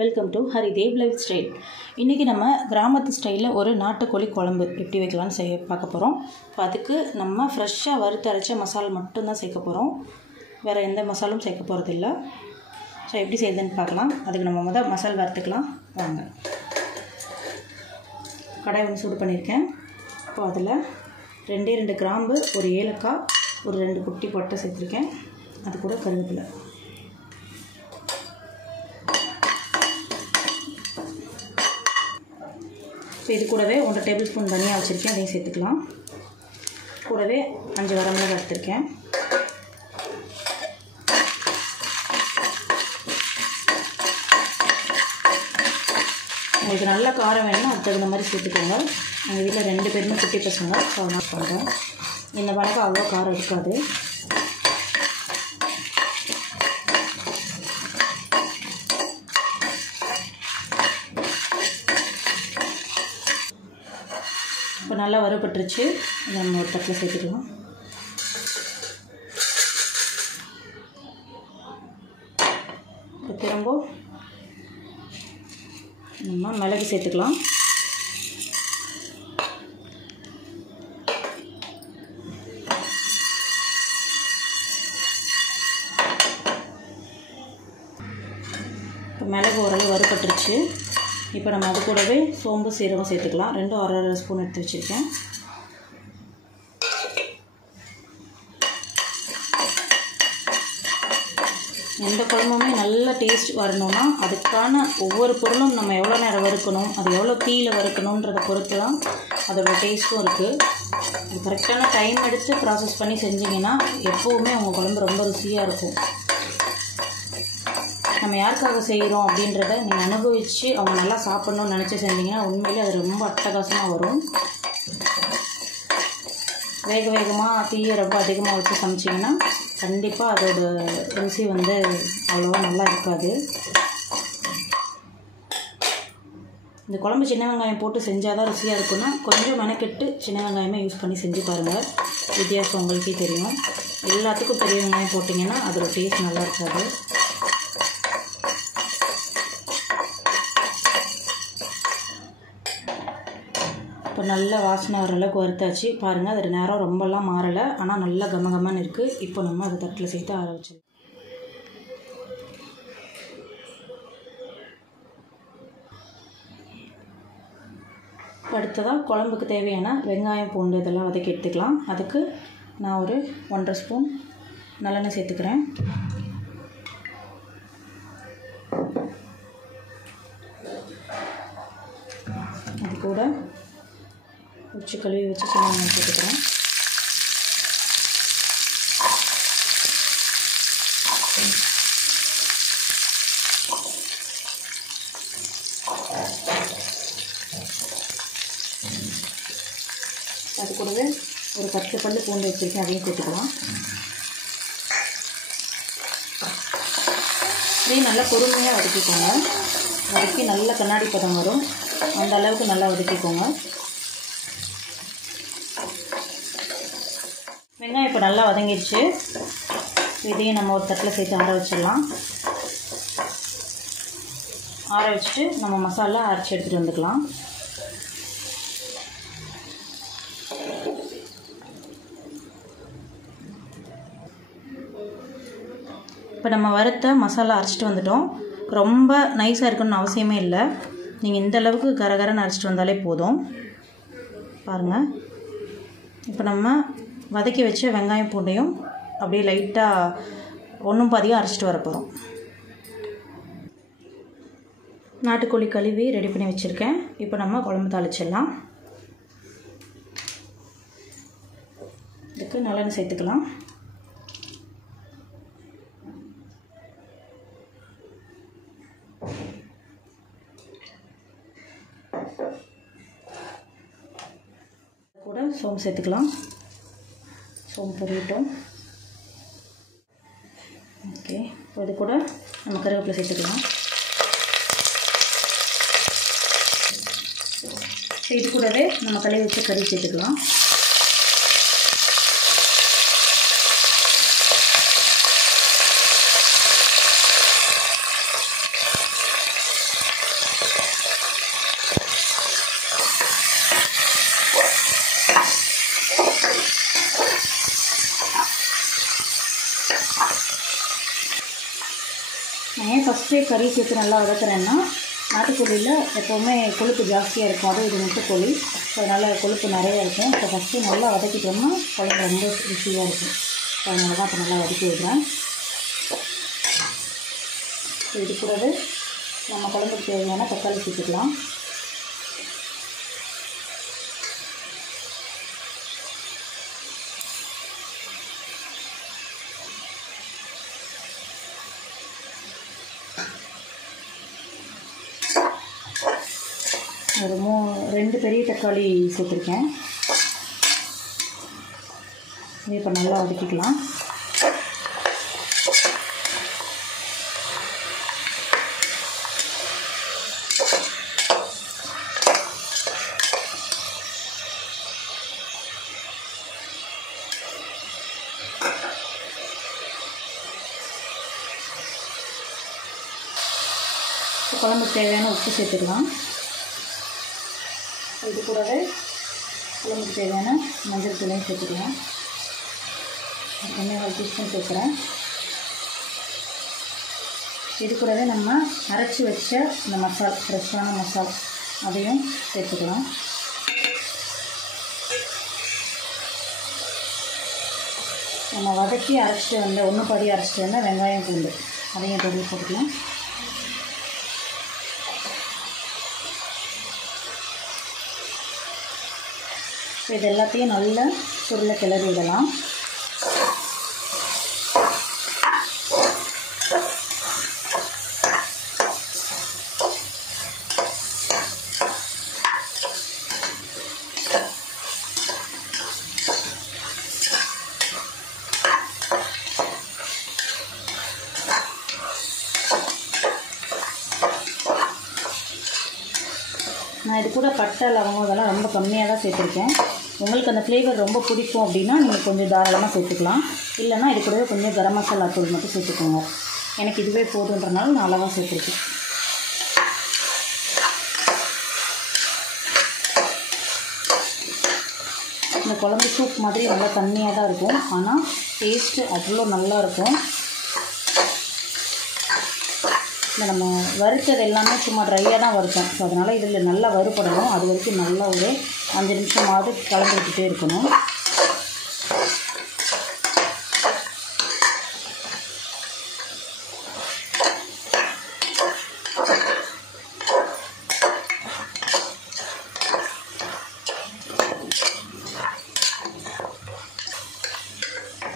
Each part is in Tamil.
Welcome to Haridev life style. இன்றைக்கி நம்ம கிராமத்து ஸ்டைலில் ஒரு நாட்டுக்கோழி குழம்பு எப்படி வைக்கலான்னு பார்க்க போகிறோம். இப்போ அதுக்கு நம்ம ஃப்ரெஷ்ஷாக வறுத்து அரைச்ச மசாலா மட்டும்தான் சேர்க்க போகிறோம். வேறு எந்த மசாலும் சேர்க்க போகிறதில்ல. ஸோ எப்படி செய்யுதுன்னு பார்க்கலாம். அதுக்கு நம்ம முதல் மசாலா வறுத்துக்கலாம் வாங்க. கடாய் ஒன்று சூடு பண்ணியிருக்கேன். இப்போ அதில் 2 கிராம்பு, ஒரு ஏலக்காய், ஒரு 2 குட்டி பட்டை சேர்த்துருக்கேன். அது கூட கருவேப்பிலை. இப்போ இது கூடவே 1 டேபிள் ஸ்பூன் தனியாக வச்சுருக்கேன், அதையும் சேர்த்துக்கலாம். கூடவே 5 வரமிளகாய் எடுத்துருக்கேன். உங்களுக்கு நல்ல காரம் வேணும்னா அதுக்கு தகுந்த மாதிரி சேர்த்துக்கோங்க. எங்கள் வீட்டில் 2 பேருமே குட்டி பசங்க, ஸோ நான் பண்ணுறேன். இந்த மிளகாய் அவ்வளோ காரம் இருக்காது. இப்போ நல்லா வறுபட்டுருச்சு. இதை நம்ம ஒரு தட்டில் சேர்த்துக்கலாம். இப்போ திரும்ப நம்ம மிளகு சேர்த்துக்கலாம். இப்போ மிளகு ஓரளவு வறுபட்டுருச்சு. இப்போ நம்ம அது கூடவே சோம்பு சீரகம் சேர்த்துக்கலாம். 2 1/2 ஸ்பூன் எடுத்து வச்சுருக்கேன். எந்த குழம்புமே நல்ல டேஸ்ட் வரணும்னா அதுக்கான ஒவ்வொரு பொருளும் நம்ம எவ்வளோ நேரம் வறுக்கணும், அது எவ்வளோ தீயில் வறுக்கணுன்றதை பொறுத்து தான் அதோட டேஸ்ட்டும் இருக்குது. அது கரெக்டான டைம் எடுத்து ப்ராசஸ் பண்ணி செஞ்சிங்கன்னா எப்போவுமே உங்கள் குழம்பு ரொம்ப ருசியாக இருக்கும். நம்ம யாருக்காக செய்கிறோம் அப்படின்றத நீங்கள் அனுபவித்து அவங்க நல்லா சாப்பிட்ணுன்னு நினச்சி செஞ்சிங்கன்னா உண்மையிலே அது ரொம்ப அட்டகாசமாக வரும். வேகமாக தீயை ரொம்ப அதிகமாக வச்சு சமைச்சிங்கன்னா கண்டிப்பாக அதோட ருசி அவ்வளோவா நல்லா இருக்காது. இந்த குழம்பு சின்ன வெங்காயம் போட்டு செஞ்சால் தான் ருசியாக இருக்குன்னா கொஞ்சம் மெனக்கெட்டு சின்ன வெங்காயமே யூஸ் பண்ணி செஞ்சு பாருங்கள். வித்தியாசம் உங்களுக்கே தெரியும். எல்லாத்துக்கும் பெரிய வெங்காயம் போட்டிங்கன்னா அதோட டேஸ்ட் நல்லா இருக்காது. இப்போ நல்ல வாசனை வர அளவுக்கு வறுத்தாச்சு. பாருங்கள், அது நேரம் ரொம்பலாம் மாறலை, ஆனால் நல்லா கமகமான்னு இருக்குது. இப்போ நம்ம அதை தட்டில் சேர்த்து ஆற வச்சிடலாம். அடுத்ததாக குழம்புக்கு தேவையான வெங்காயம், பூண்டு இதெல்லாம் வதக்கி எடுத்துக்கலாம். அதுக்கு நான் ஒரு 1/2 ஸ்பூன் நல்லெண்ணெய் சேர்த்துக்கிறேன். அது கூட உச்சி கழுவி வச்சு சின்ன வெங்காயம் சேர்த்துக்கிறேன். அது கூடவே ஒரு 10 பல்லு பூண்டு வச்சுருக்கேன், அதையும் சேர்த்துக்கலாம். இதையும் நல்லா பொறுமையாக வதக்கிக்கோங்க. வதக்கி நல்ல கண்ணாடி பதம் வரும், அந்த அளவுக்கு நல்லா வதக்கிக்கோங்க. வெங்காயம் இப்போ நல்லா வதங்கிடுச்சு. இதையும் நம்ம ஒரு தட்டில் சேர்த்து ஆற வச்சிடலாம். ஆற வச்சுட்டு நம்ம மசாலா அரைச்சி எடுத்துகிட்டு வந்துக்கலாம். இப்போ நம்ம வறுத்த மசாலா அரைச்சிட்டு வந்துட்டோம். ரொம்ப நைஸாக இருக்கணும்னு அவசியமே இல்லை. நீங்கள் இந்த அளவுக்கு கரகரன்னு அரைச்சிட்டு வந்தாலே போதும். பாருங்கள், இப்போ நம்ம வதக்கி வச்ச வெங்காயம் பூண்டையும் அப்படியே லைட்டாக ஒன்றும் பாதியாக அரைச்சிட்டு வர போகிறோம். நாட்டுக்கோழி கழுவி ரெடி பண்ணி வச்சுருக்கேன். இப்போ நம்ம குழம்பு தாளிச்சிடலாம். இதுக்கு நல்லெண்ணெய் சேர்த்துக்கலாம். கூட சோம்பு சேர்த்துக்கலாம். சோம்பு பொரியட்டும். ஓகே, இப்போ இது கூட நம்ம கருவேப்பிலை சேர்த்துக்கலாம். இது கூடவே நம்ம கழுவி வச்ச கறி சேர்த்துக்கலாம். ஃபஸ்ட்டே கறி சேர்த்து நல்லா வதக்குறேன்னா நாட்டுக்கோழியில் எப்போவுமே கொழுப்பு ஜாஸ்தியாக இருக்கும். அதுவும் இது முட்டைக்கோழி, அதனால் கொழுப்பு நிறையா இருக்கும். இப்போ ஃபஸ்ட்டு நல்லா வதக்கிட்டோம்னா குழம்பு ரொம்ப ருசியாக இருக்கும். அதனால தான் இப்போ நல்லா வதக்கி விடுறேன். இது கூடவே நம்ம குழம்புக்கு தேவையான தக்காளி சேர்த்துக்கலாம். ஒரு 2 பெரிய தக்காளி சேர்த்துருக்கேன். இது இப்போ நல்லா வதக்கிக்கலாம். குழம்புக்கு தேவையான உப்பு சேர்த்துக்கலாம். இது கூடவே குழம்புக்கு தேவையான மஞ்சள் தூளையும் சேர்த்துக்கலாம். 1 டீஸ்பூன் சேர்க்குறேன். இது கூடவே நம்ம அரைச்சி வச்ச இந்த மசாலா, ஃப்ரெஷ்ஷான மசாலா அதையும் சேர்த்துக்கலாம். நம்ம வதக்கி அரைச்சிட்டு வந்த 1 பாதி அரைச்சிட்டு வந்த வெங்காயம் பூண்டு அதையும் தொடி போட்டுக்கலாம். இது எல்லாத்தையும் நல்லா சுருளை கிளறி விடலாம். நான் இது கூட பட்டை, லவங்கம் இதெல்லாம் ரொம்ப கம்மியாக தான் சேர்த்துருக்கேன். உங்களுக்கு அந்த ஃப்ளேவர் ரொம்ப பிடிக்கும் அப்படின்னா நீங்கள் கொஞ்சம் தாராளமாக சேர்த்துக்கலாம். இல்லைனா இது கூடவே கொஞ்சம் கரம் மசாலா தூள் மட்டும் சேர்த்துக்கோங்க. எனக்கு இதுவே போதுன்றனால நான் அளவாக சேர்த்துருக்கேன். இந்த குழம்பு சூப் மாதிரி நல்லா தண்ணியாக தான் இருக்கும், ஆனால் டேஸ்ட்டு அவ்வளோ நல்லாயிருக்கும். இல்லை நம்ம வறுத்தது எல்லாமே சும்மா ட்ரையாக தான் வறுத்தோம். ஸோ அதனால் இதில் நல்லா வறுபடணும். அது வரைக்கும் நல்லா ஒரு 5 நிமிஷமாவது கலந்து விட்டுட்டே இருக்கணும்.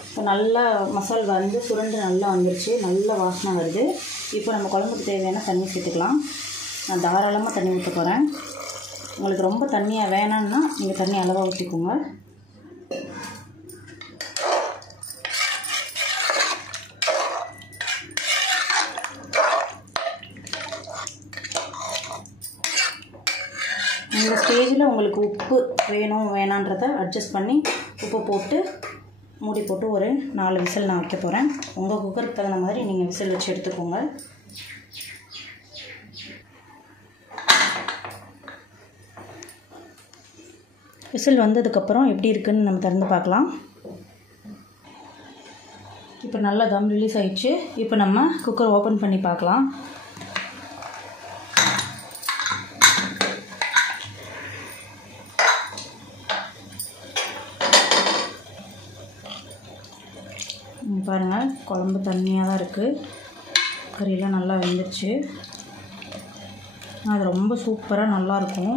இப்போ நல்லா மசால் வந்து சுரண்டு நல்லா வந்துருச்சு, நல்ல வாசனை வருது. இப்போ நம்ம குழம்புக்கு தேவையான தண்ணி சேர்த்துக்கலாம். நான் தாராளமாக தண்ணி ஊற்ற போகிறேன். உங்களுக்கு ரொம்ப தண்ணியாக வேணான்னா நீங்கள் தண்ணி அளவாக ஊற்றிக்கோங்க. இந்த ஸ்டேஜில் உங்களுக்கு உப்பு வேணும் வேணான்றதை அட்ஜஸ்ட் பண்ணி உப்பு போட்டு மூடி போட்டு ஒரு 4 விசில் நான் வைக்க போகிறேன். உங்கள் குக்கருக்கு தகுந்த மாதிரி நீங்கள் விசில் வச்சு எடுத்துக்கோங்க. விசில் வந்ததுக்கப்புறம் எப்படி இருக்குதுன்னு நம்ம திறந்து பார்க்கலாம். இப்போ நல்லா தம் ரிலீஸ் ஆகிடுச்சு. இப்போ நம்ம குக்கர் ஓப்பன் பண்ணி பார்க்கலாம். பாருங்கள், குழம்பு தண்ணியாக தான் இருக்குது. கறியெல்லாம் நல்லா வெந்துருச்சு. அது ரொம்ப சூப்பராக நல்லாயிருக்கும்.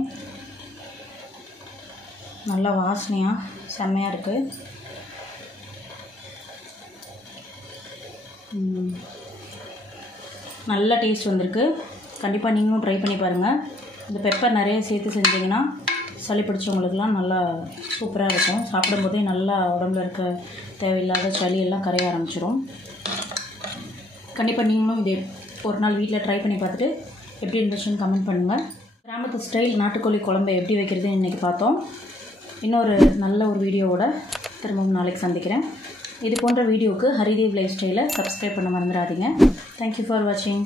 நல்லா வாசனையாக செம்மையாக இருக்குது. நல்ல டேஸ்ட் வந்திருக்கு. கண்டிப்பாக நீங்களும் ட்ரை பண்ணி பாருங்கள். இந்த பெப்பர் நிறைய சேர்த்து செஞ்சிங்கன்னா சளி பிடிச்சவங்களுக்குலாம் நல்லா சூப்பராக இருக்கும். சாப்பிடும்போதே நல்லா உடம்புல இருக்க தேவையில்லாத சளியெல்லாம் கரைய ஆரம்பிச்சிடும். கண்டிப்பாக நீங்களும் இதே ஒரு நாள் வீட்டில் ட்ரை பண்ணி பார்த்துட்டு எப்படி இருந்துச்சுன்னு கமெண்ட் பண்ணுங்கள். கிராமத்து ஸ்டைல் நாட்டுக்கோழி குழம்பை எப்படி வைக்கிறதுன்னு இன்றைக்கி பார்த்தோம். இன்னொரு நல்ல ஒரு வீடியோவோட திரும்பவும் நாளைக்கு சந்திக்கிறேன். இது போன்ற வீடியோவுக்கு ஹரிதேவ் லைஃப் ஸ்டைலை சப்ஸ்கிரைப் பண்ண மறந்துடாதீங்க. தேங்க்யூ ஃபார் வாட்சிங்.